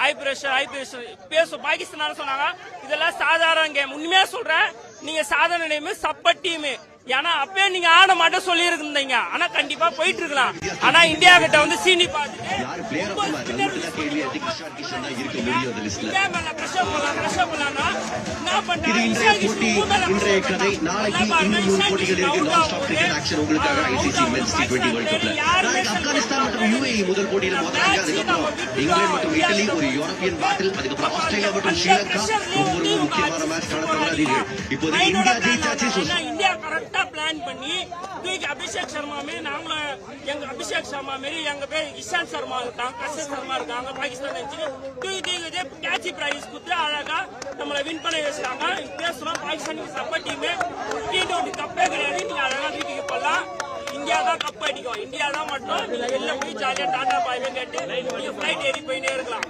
High pressure பேசும் பாகிஸ்தான் சொன்னாங்க. இதெல்லாம் சாதாரண கேம். உண்மையா சொல்றேன், நீங்க சாதாரண டீம் சப்ப டீம். ஏன்னா அப்பயே நீங்க ஆட மாட்டேன் சொல்லி இருந்தீங்க. ஆனா கண்டிப்பா போயிட்டு இருக்கலாம். ஆனா இந்தியா கிட்ட வந்து சீனி பாத்துட்டு இந்தியா மேல பிரஷர் பண்ணலாம்னா என்ன பண்றாங்க? இன்றைய கதை நாளைக்கு இன்னும் 3 போட்டிகள் இருக்கு. நான் ஸ்டாப் கிரிக்கெட் ஆக்ஷன் உங்களுக்காக ஐசிசி மென்ஸ் T20 வேர்ல்ட் கப்ல நாளைக்கு ஆப்கானிஸ்தான் மற்றும் UAE முதல் போட்டியில மோதுறாங்க. அதுக்கப்புறம் இங்கிலாந்து மற்றும் இட்டலி ஒரு யூரோப்பியன் பேட்டில், அதுக்கப்புறம் ஆஸ்திரேலியா மற்றும் ஸ்ரீலங்கா ரொம்ப முக்கியமான மேட்ச் நடத்துறாங்க. இப்போது இந்தியா ஜெயிச்சாச்சு. இந்தியா கரெக்டா பிளான் பண்ணி தூக்கி அபிஷேக் சர்மா மாரி நாங்களும் எங்க அபிஷேக் சர்மா மாரி எங்க பேர் இஷாந்த் சர்மா இருக்காங்க, கஷன் சர்மா இருக்காங்க பாகிஸ்தான் தூக்கி கேட்சி பிரைஸ் கொடுத்து அழகா நம்மளை வின் பண்ண வச்சுட்டாங்க. பேசுறோம் பாகிஸ்தான் சப்ப டீம் T20 கப்பே கிடையாது. நீங்க அழகா வீட்டுக்கு போடலாம். இந்தியா தான் கப் அடிக்கும். இந்தியா தான் மட்டும் நீங்க வெளில போய் ஜாலியா டாடா பாய் கேட்டு நீங்க பிளைட் ஏறி போயிட்டே இருக்கலாம்.